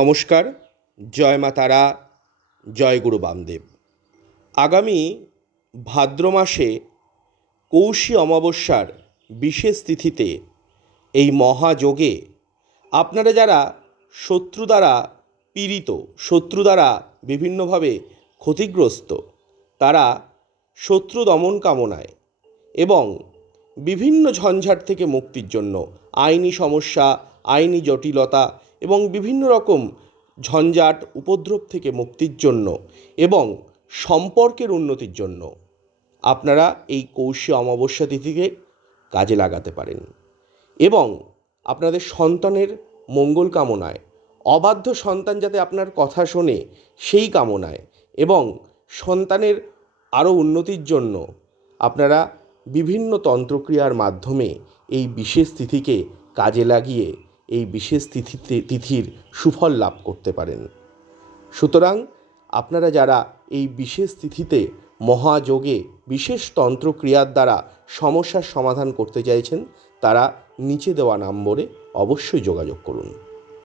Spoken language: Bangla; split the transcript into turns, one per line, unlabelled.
নমস্কার, জয় মা তারা, জয় গুরু বামদেব। আগামী ভাদ্র মাসে কৌশী অমাবস্যার বিশেষ তিথিতে এই মহাযোগে আপনারা যারা শত্রু দ্বারা পীড়িত, শত্রু দ্বারা বিভিন্নভাবে ক্ষতিগ্রস্ত, তারা শত্রু দমন কামনায় এবং বিভিন্ন ঝঞ্ঝাট থেকে মুক্তির জন্য আইনি সমস্যা, আইনি জটিলতা এবং বিভিন্ন রকম ঝঞ্ঝাট, উপদ্রব থেকে মুক্তির জন্য এবং সম্পর্কের উন্নতির জন্য আপনারা এই কৌশী অমাবস্যা তিথিকে কাজে লাগাতে পারেন। এবং আপনাদের সন্তানের মঙ্গল কামনায়, অবাধ্য সন্তান যাতে আপনার কথা শোনে সেই কামনায় এবং সন্তানের আরও উন্নতির জন্য আপনারা বিভিন্ন তন্ত্রক্রিয়ার মাধ্যমে এই বিশেষ তিথিকে কাজে লাগিয়ে এই বিশেষ তিথিতে তিথির সুফল লাভ করতে পারেন। সুতরাং আপনারা যারা এই বিশেষ তিথিতে মহাযোগে বিশেষ তন্ত্রক্রিয়ার দ্বারা সমস্যার সমাধান করতে চাইছেন, তারা নিচে দেওয়া নম্বরে অবশ্যই যোগাযোগ করুন।